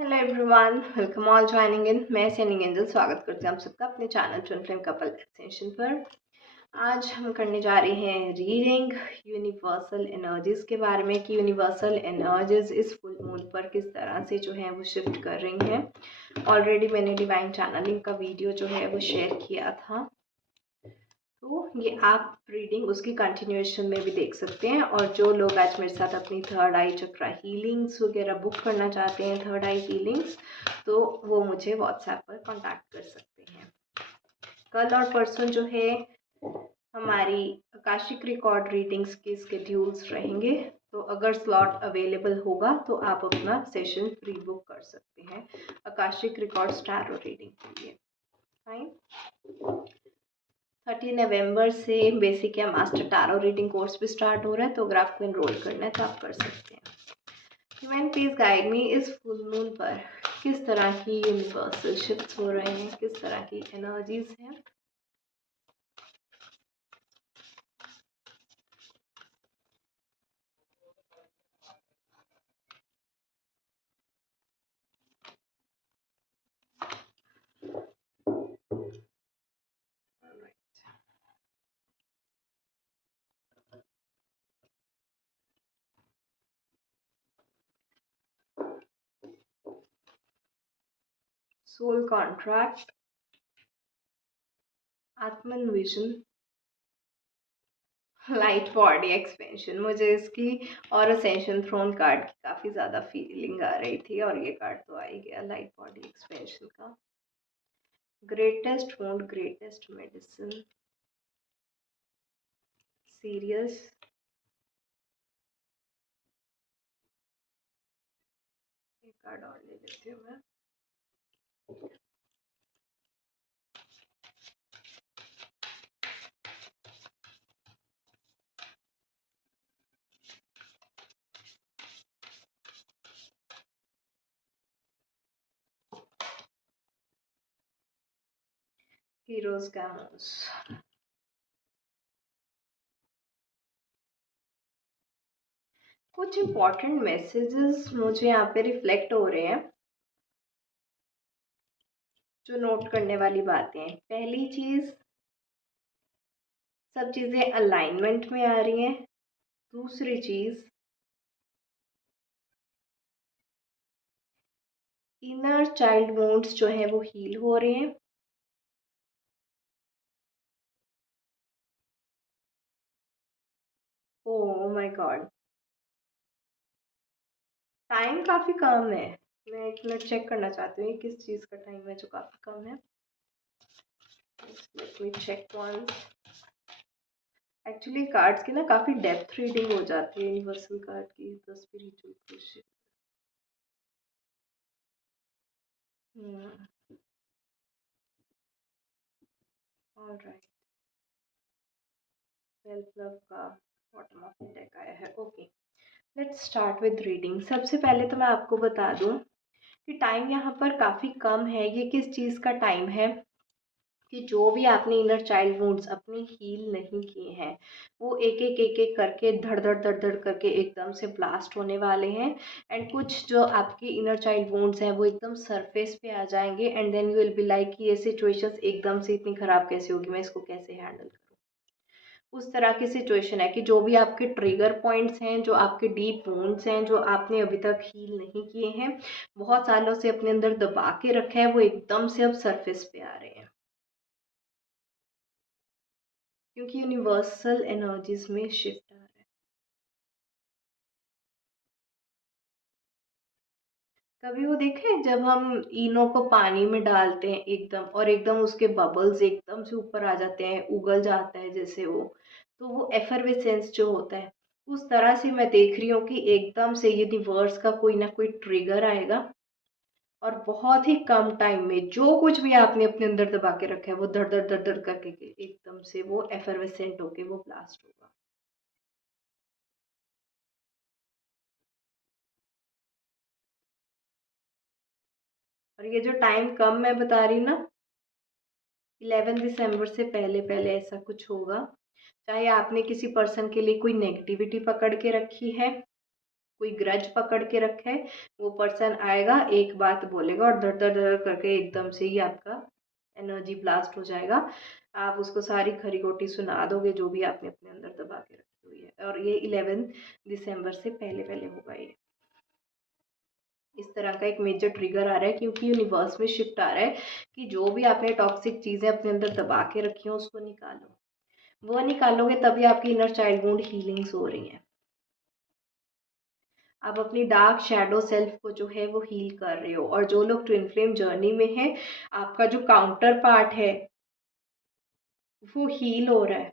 Hello everyone, welcome all joining in. मैं सेनिंग angel स्वागत करती हूँ आप सबका अपने channel twin flame couple extension पर। आज हम करने जा रहे हैं रीडिंग यूनिवर्सल एनर्जीज के बारे में कि यूनिवर्सल एनर्जीज इस फुल मून पर किस तरह से जो है वो शिफ्ट कर रही हैं। ऑलरेडी मैंने डिवाइन चैनलिंग का वीडियो जो है वो शेयर किया था, तो ये आप रीडिंग उसकी कंटिन्यूएशन में भी देख सकते हैं। और जो लोग आज मेरे साथ अपनी थर्ड आई चक्रा हीलिंग्स वगैरह बुक करना चाहते हैं, थर्ड आई हीलिंग्स, तो वो मुझे व्हाट्सएप पर कांटेक्ट कर सकते हैं। कल और परसों जो है हमारी आकाशिक रिकॉर्ड रीडिंग्स के स्केड्यूल्स रहेंगे, तो अगर स्लॉट अवेलेबल होगा तो आप अपना सेशन प्री बुक कर सकते हैं आकाशिक रिकॉर्ड टैरो रीडिंग के लिए। फाइन। 30 नवंबर से बेसिक या मास्टर टैरो रीडिंग कोर्स भी स्टार्ट हो रहा है, तो अगर आपको इनरोल करना है तो आप कर सकते हैं। डिवाइन प्लीज गाइड मी, इस फुल मून पर किस तरह की यूनिवर्सल शिफ्ट्स हो रहे हैं, किस तरह की एनर्जीज हैं। सोल कॉन्ट्रैक्ट, आत्मन विजन, लाइट बॉडी एक्सपेंशन। मुझे इसकी और असेंशन थ्रोन कार्ड की काफ़ी ज़्यादा फीलिंग आ रही थी, और ये कार्ड तो आ ही गया लाइट बॉडी एक्सपेंशन का। Greatest wound, greatest medicine, serious, एक कार्ड और ले लेती हूँ मैं। हीरोज कैमोस। कुछ इंपॉर्टेंट मैसेजेस मुझे यहाँ पे रिफ्लेक्ट हो रहे हैं, जो नोट करने वाली बातें हैं। पहली चीज, सब चीजें अलाइनमेंट में आ रही हैं। दूसरी चीज, इनर चाइल्ड वुंड्स जो है वो हील हो रहे हैं। ओह माय गॉड, टाइम काफी कम है। मैं एक मिनट चेक करना चाहती हूँ किस चीज का टाइम है जो काफी कम है। Let me check once. Actually cards की ना काफी डेप्थ रीडिंग हो जाती है यूनिवर्सल कार्ड की, the spiritual question. Alright, self love का बॉटम ऑफ द डेक आया है। Okay, let's start with reading. सबसे पहले तो मैं आपको बता दूं कि टाइम यहाँ पर काफ़ी कम है। ये किस चीज़ का टाइम है कि जो भी आपने इनर चाइल्ड वुंड्स अपने हील नहीं किए हैं, वो एक एक करके धड़ धड़ धड़ धड़ करके एकदम से ब्लास्ट होने वाले हैं। एंड कुछ जो आपके इनर चाइल्ड वुंड्स हैं वो एकदम सरफेस पे आ जाएंगे, and then you will be like कि ये सिचुएशंस एकदम से इतनी ख़राब कैसे होगी, मैं इसको कैसे हैंडल करूँ। उस तरह की सिचुएशन है कि जो भी आपके ट्रिगर पॉइंट्स हैं, जो आपके डीप वुंड्स हैं, जो आपने अभी तक हील नहीं किए हैं, बहुत सालों से अपने अंदर दबा के रखा है, वो एकदम से अब सरफेस पे आ रहे हैं, क्योंकि यूनिवर्सल एनर्जीज में शिफ्ट आ रहा है। कभी वो देखे जब हम इनो को पानी में डालते हैं एकदम, और एकदम उसके बबल्स एकदम से ऊपर आ जाते हैं, उगल जाता है जैसे वो, तो वो एफरवेसेंस जो होता है, उस तरह से मैं देख रही हूँ कि एकदम से यूनिवर्स का कोई ना कोई ट्रिगर आएगा, और बहुत ही कम टाइम में जो कुछ भी आपने अपने अंदर दबा के रखा है वो धड़ धड़ धड़ धड़ करके एकदम से वो एफरवेसेंट होके वो ब्लास्ट होगा। और ये जो टाइम कम मैं बता रही ना, 11 दिसंबर से पहले पहले ऐसा कुछ होगा। चाहे आपने किसी पर्सन के लिए कोई नेगेटिविटी पकड़ के रखी है, कोई ग्रज पकड़ के रखा है, वो पर्सन आएगा, एक बात बोलेगा और धड़ धड़ धड़ करके एकदम से ही आपका एनर्जी ब्लास्ट हो जाएगा। आप उसको सारी खरी खोटी सुना दोगे जो भी आपने अपने अंदर दबा के रखी हुई है। और ये 11 दिसंबर से पहले पहले होगा ये। इस तरह का एक मेजर ट्रिगर आ रहा है क्योंकि यूनिवर्स में शिफ्ट आ रहा है कि जो भी आपने टॉक्सिक चीज़ें अपने अंदर दबा के रखी हैं उसको निकालो। वो निकालोगे तभी आपकी इनर चाइल्ड वुंड हीलिंग्स हो रही हैं। आप अपनी डार्क शैडो सेल्फ को जो है वो हील कर रहे हो। और जो लोग ट्विन फ्लेम जर्नी में है, आपका जो काउंटर पार्ट है वो हील हो रहा है।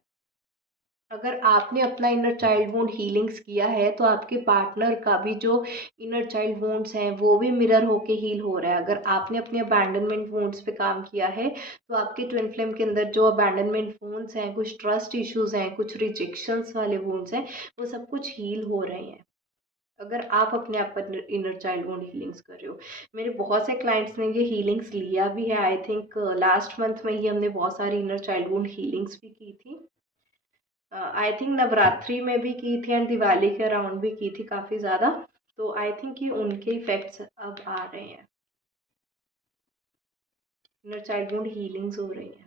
अगर आपने अपना इनर चाइल्ड वुंड हीलिंग्स किया है तो आपके पार्टनर का भी जो इनर चाइल्ड वुंड्स हैं वो भी मिरर होके हील हो रहा है। अगर आपने अपने अबैंडनमेंट वुंड्स पे काम किया है तो आपके ट्विन फ्लेम के अंदर जो अबैंडनमेंट वुंड्स हैं, कुछ ट्रस्ट इश्यूज हैं, कुछ रिजेक्शंस वाले वुंड्स हैं, वो सब कुछ हील हो रहे हैं। अगर आप अपने आप पर इनर चाइल्ड वुंड हीलिंग्स कर रहे हो। मेरे बहुत से क्लाइंट्स ने ये हीलिंग्स लिया भी है। आई थिंक लास्ट मंथ में ही हमने बहुत सारी इनर चाइल्ड वुंड हीलिंग्स भी की थी। आई थिंक नवरात्रि में भी की थी एंड दिवाली के अराउंड भी की थी काफ़ी ज़्यादा। तो आई थिंक ये उनके इफ़ेक्ट्स अब आ रहे हैं। इनर चाइल्ड वुंड हीलिंग्स हो रही हैं।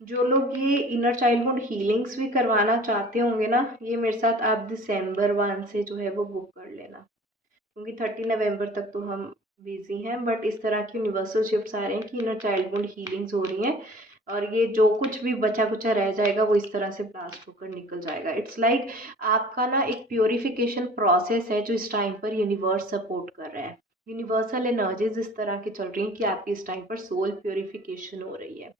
जो लोग ये इनर चाइल्ड वुंड हीलिंग्स भी करवाना चाहते होंगे ना, ये मेरे साथ आप दिसंबर 1 से जो है वो बुक कर लेना, क्योंकि 30 नवंबर तक तो हम बिजी हैं। बट इस तरह की यूनिवर्सल शिफ्ट्स आ रहे हैं कि इनर चाइल्ड वुंड हीलिंग्स हो रही हैं और ये जो कुछ भी बचा कुचा रह जाएगा वो इस तरह से ब्लास्ट होकर निकल जाएगा। इट्स लाइक आपका ना एक प्योरिफिकेशन प्रोसेस है जो इस टाइम पर यूनिवर्स सपोर्ट कर रहा है। यूनिवर्सल एनर्जीज इस तरह की चल रही हैं कि आपकी इस टाइम पर सोल प्योरिफिकेशन हो रही है।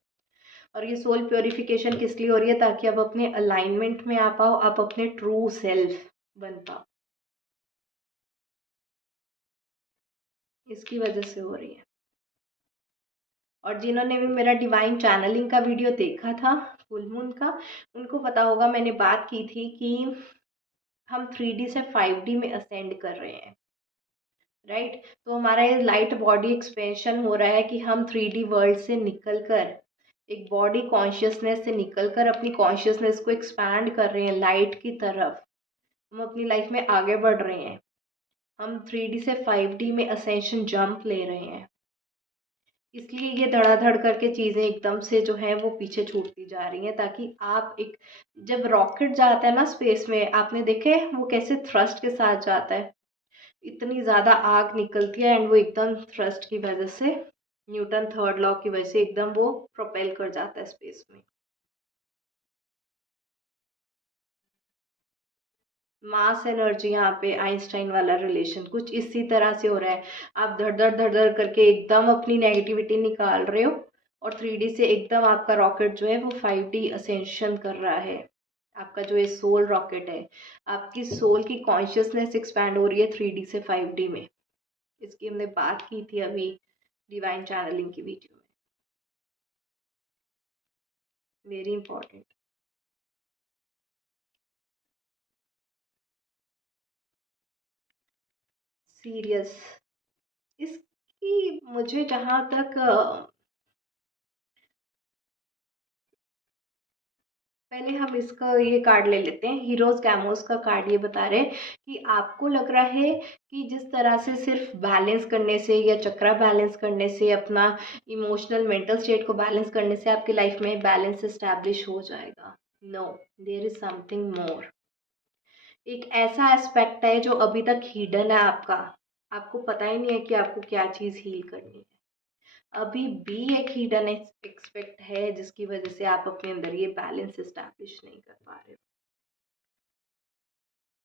और ये सोल प्योरिफिकेशन किस लिए हो रही है? ताकि आप अपने अलाइनमेंट में आ पाओ, आप अपने ट्रू सेल्फ बन पाओ। इसकी वजह से हो रही है। और जिन्होंने भी मेरा डिवाइन चैनलिंग का वीडियो देखा था फुल मून का, उनको पता होगा मैंने बात की थी कि हम 3D से 5D में असेंड कर रहे हैं, राइट? तो हमारा ये लाइट बॉडी एक्सपेंशन हो रहा है कि हम 3D वर्ल्ड से निकल कर एक बॉडी कॉन्शियसनेस से निकल कर अपनी कॉन्शियसनेस को एक्सपैंड कर रहे हैं लाइट की तरफ। हम अपनी लाइफ में आगे बढ़ रहे हैं। हम 3D से 5D में असेंशन जंप ले रहे हैं। इसलिए ये धड़ाधड़ करके चीज़ें एकदम से जो है वो पीछे छूटती जा रही हैं, ताकि आप एक, जब रॉकेट जाता है ना स्पेस में, आपने देखे वो कैसे थ्रस्ट के साथ जाता है, इतनी ज़्यादा आग निकलती है एंड वो एकदम थ्रस्ट की वजह से, न्यूटन थर्ड लॉ की वजह से एकदम वो प्रोपेल कर जाता है स्पेस में। मास एनर्जी, यहाँ पे आइंस्टाइन वाला रिलेशन कुछ इसी तरह से हो रहा है। आप धड़ धड़ धड़ धड़ करके एकदम अपनी नेगेटिविटी निकाल रहे हो और 3D से एकदम आपका रॉकेट जो है वो 5D असेंशन कर रहा है। आपका जो ये सोल रॉकेट है, आपकी सोल की कॉन्शियसनेस एक्सपैंड हो रही है 3D से 5D में। इसकी हमने बात की थी अभी डिवाइन चैनलिंग की वीडियो में। Very important. सीरियस। इसकी मुझे जहाँ तक पहले हम इसका ये कार्ड ले लेते हैं। हीरोज कैमोस का कार्ड ये बता रहे हैं कि आपको लग रहा है कि जिस तरह से सिर्फ बैलेंस करने से या चक्रा बैलेंस करने से, अपना इमोशनल मेंटल स्टेट को बैलेंस करने से आपकी लाइफ में बैलेंस एस्टैब्लिश हो जाएगा। No, there is something more. एक ऐसा एस्पेक्ट है जो अभी तक हिडन है आपका। आपको पता ही नहीं है कि आपको क्या चीज़ हील करनी है। अभी भी एक हिडन एक्सपेक्ट है जिसकी वजह से आप अपने अंदर ये बैलेंस एस्टैब्लिश नहीं कर पा रहे हो।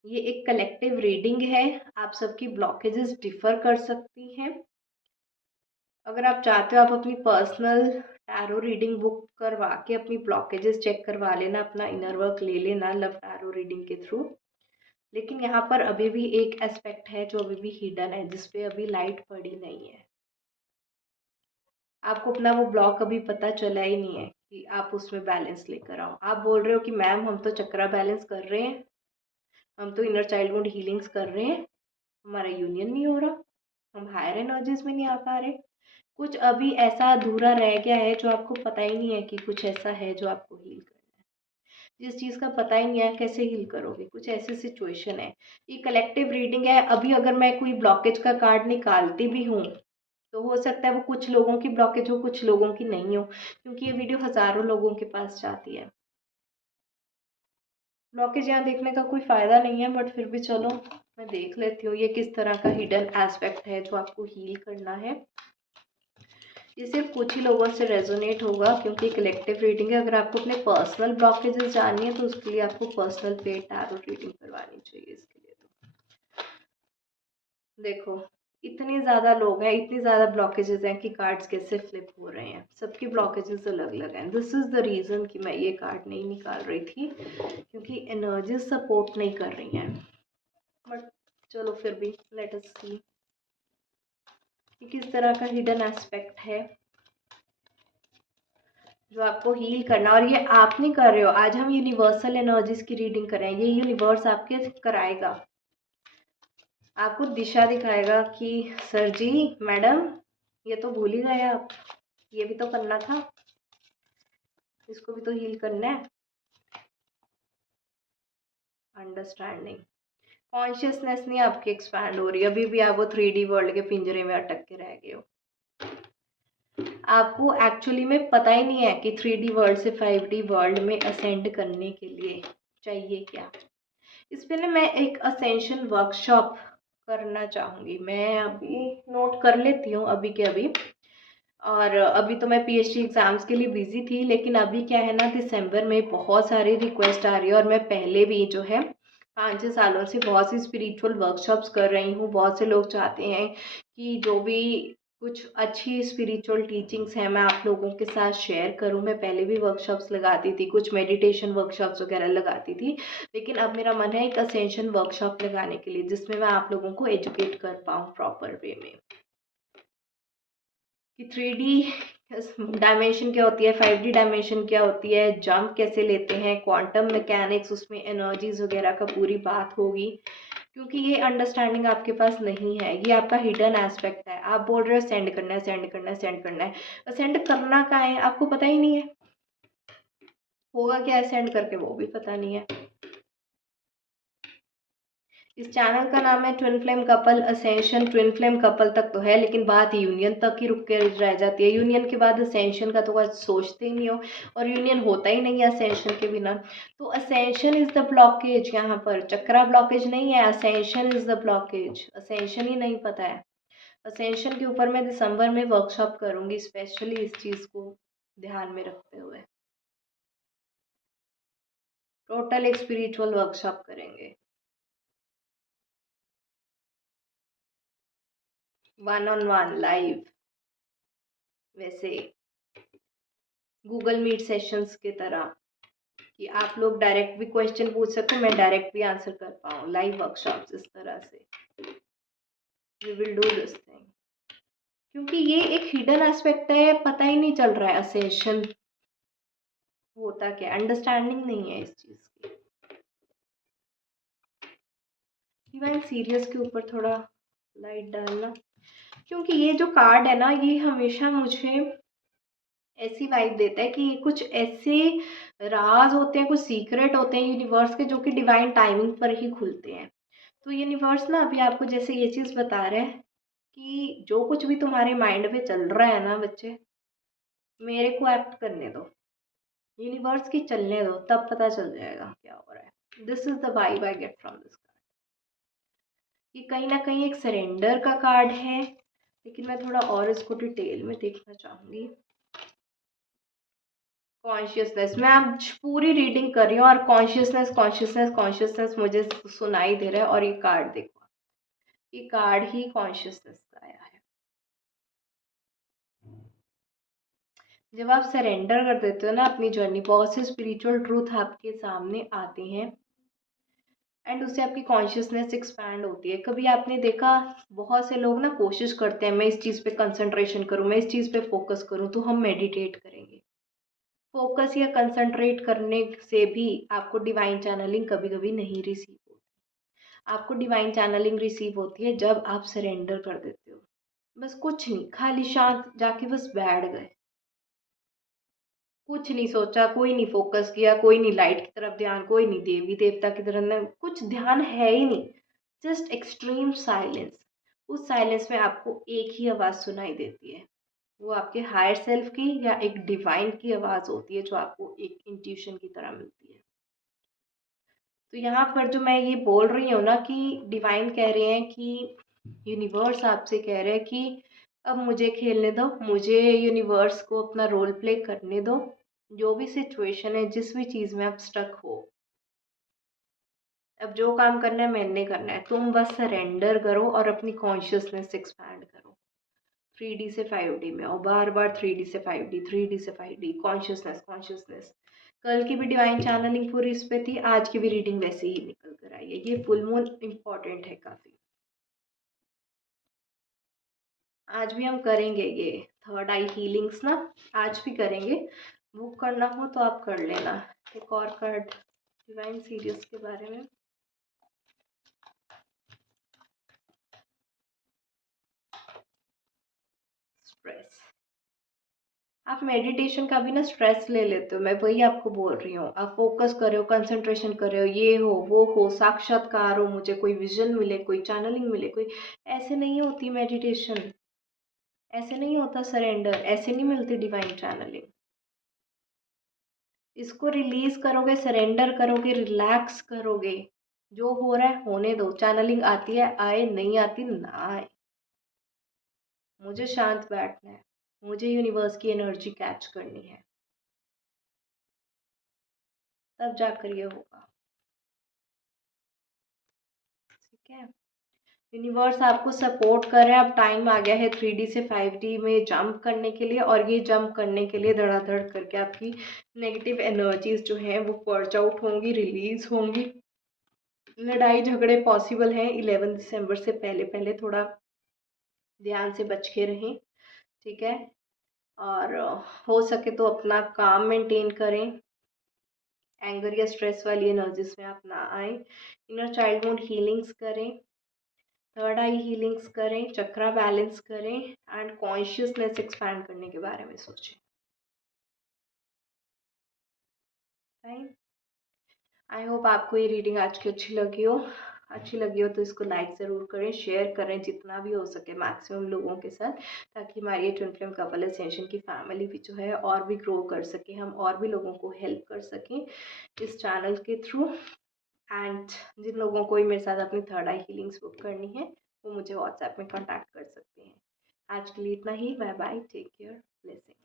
ये एक कलेक्टिव रीडिंग है। आप सबकी ब्लॉकेजेस डिफर कर सकती हैं। अगर आप चाहते हो आप अपनी पर्सनल टैरो रीडिंग बुक करवा के अपनी ब्लॉकेजेस चेक करवा लेना, अपना इनर वर्क ले लेना लव टैरो रीडिंग के थ्रू। लेकिन यहाँ पर अभी भी एक एस्पेक्ट है जो अभी भी हिडन है, जिसपे अभी लाइट पड़ी नहीं है। आपको अपना वो ब्लॉक अभी पता चला ही नहीं है कि आप उसमें बैलेंस लेकर आओ। आप बोल रहे हो कि मैम हम तो चक्रा बैलेंस कर रहे हैं, हम तो इनर चाइल्डहुड हीलिंग्स कर रहे हैं, हमारा यूनियन नहीं हो रहा, हम हायर एनर्जीज में नहीं आ पा रहे। कुछ अभी ऐसा अधूरा रह गया है जो आपको पता ही नहीं है कि कुछ ऐसा है जो आपको हील करना है। जिस चीज़ का पता ही नहीं है कैसे हील करोगे, कुछ ऐसी सिचुएशन है। ये कलेक्टिव रीडिंग है। अभी अगर मैं कोई ब्लॉकेज का कार्ड निकालती भी हूँ तो हो सकता है वो कुछ लोगों की ब्लॉकेज हो, कुछ लोगों की नहीं हो, क्योंकि ये वीडियो हज़ारों लोगों के पास जाती है। ब्लॉकेज यहाँ देखने का कोई फ़ायदा नहीं है, बट फिर भी चलो मैं देख लेती हूँ ये किस तरह का हिडन एस्पेक्ट है जो आपको हील करना है। ये सिर्फ कुछ ही लोगों से रेजोनेट होगा क्योंकि कलेक्टिव रीडिंग है। अगर आपको अपने पर्सनल ब्लॉकेजेस जाननी है तो उसके लिए आपको पर्सनल पेड टैरो रीडिंग करवानी चाहिए। इसके लिए तो देखो, इतने ज़्यादा लोग हैं, इतनी ज़्यादा ब्लॉकेजेस हैं कि कार्ड्स कैसे फ्लिप हो रहे हैं। सबकी ब्लॉकेजेस अलग अलग हैं। दिस इज़ द रीज़न कि मैं ये कार्ड नहीं निकाल रही थी, क्योंकि एनर्जी सपोर्ट नहीं कर रही हैं। बट चलो फिर भी लेट अस सी कि किस तरह का हिडन एस्पेक्ट है जो आपको हील करना। और ये आप नहीं कर रहे हो। आज हम यूनिवर्सल एनर्जीज की रीडिंग कर रहे हैं। ये यूनिवर्स आपके कराएगा, आपको दिशा दिखाएगा कि सर जी, मैडम, ये तो भूल ही गए आप, ये भी तो करना था, इसको भी तो हील करना है। अंडरस्टैंडिंग, कॉन्शियसनेस नहीं आपकी एक्सपैंड हो रही, अभी भी आप वो 3D वर्ल्ड के पिंजरे में अटक के रह गए हो। आपको एक्चुअली में पता ही नहीं है कि 3D वर्ल्ड से 5D वर्ल्ड में असेंड करने के लिए चाहिए क्या। इस पे ना मैं एक असेंशन वर्कशॉप करना चाहूँगी। मैं अभी नोट कर लेती हूँ अभी के अभी। और अभी तो मैं पीएचडी एग्ज़ाम्स के लिए बिज़ी थी, लेकिन अभी क्या है ना, दिसंबर में बहुत सारी रिक्वेस्ट आ रही है और मैं पहले भी जो है 5-6 सालों से बहुत सी स्पिरिचुअल वर्कशॉप्स कर रही हूँ। बहुत से लोग चाहते हैं कि जो भी कुछ अच्छी स्पिरिचुअल टीचिंग्स हैं मैं आप लोगों के साथ शेयर करूँ। मैं पहले भी वर्कशॉप्स लगाती थी, कुछ मेडिटेशन वर्कशॉप्स वगैरह लगाती थी, लेकिन अब मेरा मन है एक असेंशन वर्कशॉप लगाने के लिए जिसमें मैं आप लोगों को एजुकेट कर पाऊँ प्रॉपर वे में कि 3D डायमेंशन क्या होती है, 5D डायमेंशन क्या होती है, जंप कैसे लेते हैं, क्वांटम मैकेनिक्स, उसमें एनर्जीज वगैरह का पूरी बात होगी। क्योंकि ये अंडरस्टैंडिंग आपके पास नहीं है, ये आपका हिडन एस्पेक्ट है। आप बोल रहे हो सेंड करना है, सेंड करना है, सेंड करना है, सेंड करना कहाँ है आपको पता ही नहीं है, होगा क्या है सेंड करके वो भी पता नहीं है। इस चैनल का नाम है twin flame couple ascension. Twin flame couple तक तो है, लेकिन बात यूनियन तक ही रुक के रह जाती है। यूनियन के बाद असेंशन का तो कुछ सोचते ही नहीं हो, और यूनियन होता ही नहीं है असेंशन के बिना। तो असेंशन इज द ब्लॉकेज। यहाँ पर चक्रा ब्लॉकेज नहीं है, ascension is the blockage. Ascension ही नहीं पता है। असेंशन के ऊपर मैं दिसंबर में वर्कशॉप करूंगी, स्पेशली इस चीज़ को ध्यान में रखते हुए टोटल एक स्पिरिचुअल वर्कशॉप करेंगे, 1-on-1 लाइव, वैसे गूगल मीट सेशंस की तरह, कि आप लोग डायरेक्ट भी क्वेश्चन पूछ सकते हो, मैं डायरेक्ट भी आंसर कर पाऊँ। लाइव वर्कशॉप्स इस तरह से we will do this thing, क्योंकि ये एक हिडन एस्पेक्ट है, पता ही नहीं चल रहा है असेंशन होता क्या, अंडरस्टैंडिंग नहीं है इस चीज़ की। डिवाइन सीरियस के ऊपर थोड़ा लाइट डालना, क्योंकि ये जो कार्ड है ना, ये हमेशा मुझे ऐसी वाइब देता है कि कुछ ऐसे राज होते हैं, कुछ सीक्रेट होते हैं यूनिवर्स के, जो कि डिवाइन टाइमिंग पर ही खुलते हैं। तो यूनिवर्स ना अभी आपको जैसे ये चीज़ बता रहा है कि जो कुछ भी तुम्हारे माइंड में चल रहा है ना बच्चे, मेरे को एक्ट करने दो, यूनिवर्स की चलने दो, तब पता चल जाएगा क्या हो रहा है। This is the vibe I get from this card. ये कहीं ना कहीं एक सरेंडर का कार्ड है, लेकिन मैं थोड़ा और इसको डिटेल में देखना चाहूँगी। कॉन्शियसनेस, मैं आज पूरी रीडिंग कर रही हूँ और कॉन्शियसनेस कॉन्शियसनेस कॉन्शियसनेस मुझे सुनाई दे रहा है। और ये कार्ड देखो, ये कार्ड ही कॉन्शियसनेस का आया है। जब आप सरेंडर कर देते हो ना अपनी जर्नी, बहुत से स्पिरिचुअल ट्रूथ आपके सामने आते हैं एंड उससे आपकी कॉन्शियसनेस एक्सपैंड होती है। कभी आपने देखा, बहुत से लोग ना कोशिश करते हैं मैं इस चीज़ पे कंसंट्रेशन करूँ, मैं इस चीज़ पे फोकस करूँ, तो हम मेडिटेट करेंगे। फोकस या कंसंट्रेट करने से भी आपको डिवाइन चैनलिंग कभी कभी नहीं रिसीव होती। आपको डिवाइन चैनलिंग रिसीव होती है जब आप सरेंडर कर देते हो। बस कुछ नहीं, खाली शांत जाके बस बैठ गए, कुछ नहीं सोचा, कोई नहीं फोकस किया, कोई नहीं लाइट तरफ ध्यान, कोई नहीं, देवी देवता की तरफ न, कुछ ध्यान है ही नहीं, जस्ट एक्सट्रीम साइलेंस। उस साइलेंस में आपको एक ही आवाज़ सुनाई देती है, वो आपके हायर सेल्फ की या एक डिवाइन की आवाज़ होती है, जो आपको एक इंट्यूशन की तरह मिलती है। तो यहाँ पर जो मैं ये बोल रही हूँ ना कि डिवाइन कह रहे हैं कि यूनिवर्स आपसे कह रहे हैं कि अब मुझे खेलने दो, मुझे यूनिवर्स को अपना रोल प्ले करने दो। जो भी सिचुएशन है, जिस भी चीज़ में आप स्टक हो, अब जो काम करना है मैंने करना है, तुम बस सरेंडर करो और अपनी कॉन्शियसनेस एक्सपैंड करो 3D से 5D में, और बार बार 3D से 5D, 3D से 5D, कॉन्शियसनेस कॉन्शियसनेस। कल की भी डिवाइन चैनलिंग पूरी इस पे थी, आज की भी रीडिंग वैसे ही निकल कर आई है। ये फुल मून इम्पॉर्टेंट है काफ़ी। आज भी हम करेंगे ये थर्ड आई हीलिंग्स ना, आज भी करेंगे। बुक करना हो तो आप कर लेना। एक और कार्ड डिवाइन सीरियस के बारे में। स्ट्रेस, आप मेडिटेशन का भी ना स्ट्रेस ले लेते हो, मैं वही आपको बोल रही हूँ। आप फोकस कर रहे हो, कंसंट्रेशन कर रहे हो, ये हो वो हो, साक्षात्कार हो, मुझे कोई विजन मिले, कोई चैनलिंग मिले, कोई, ऐसे नहीं होती मेडिटेशन, ऐसे नहीं होता सरेंडर, ऐसे नहीं मिलती डिवाइन चैनलिंग। इसको रिलीज करोगे, सरेंडर करोगे, रिलैक्स करोगे, जो हो रहा है होने दो। चैनलिंग आती है आए, नहीं आती ना आए, मुझे शांत बैठना है, मुझे यूनिवर्स की एनर्जी कैच करनी है, तब जाकर ये होगा। ठीक है, यूनिवर्स आपको सपोर्ट कर रहा है। अब टाइम आ गया है 3D से 5D में जंप करने के लिए, और ये जंप करने के लिए धड़ाधड़ करके आपकी नेगेटिव एनर्जीज जो हैं वो पर्च आउट होंगी, रिलीज होंगी। लड़ाई झगड़े पॉसिबल हैं 11 दिसंबर से पहले पहले, थोड़ा ध्यान से बच के रहें। ठीक है, और हो सके तो अपना काम मेंटेन करें, एंगर या स्ट्रेस वाली एनर्जीज में आप ना आए। इनर चाइल्डहुड हीलिंग्स करें, थर्ड आई हीलिंग्स करें, चक्रा बैलेंस करें, एंड कॉन्शियसनेस एक्सपैंड करने के बारे में सोचें। राइट, आई होप आपको ये रीडिंग आज की अच्छी लगी हो। अच्छी लगी हो तो इसको लाइक ज़रूर करें, शेयर करें जितना भी हो सके मैक्सिमम लोगों के साथ, ताकि हमारी ये ट्विन फ्लेम कपल एसेंशियल की फैमिली भी जो है और भी ग्रो कर सके, हम और भी लोगों को हेल्प कर सकें इस चैनल के थ्रू। एंड जिन लोगों को भी मेरे साथ अपनी थर्ड आई हीलिंग्स बुक करनी है, वो मुझे व्हाट्सएप में कॉन्टैक्ट कर सकते हैं। आज के लिए इतना ही, bye bye, take care, blessing.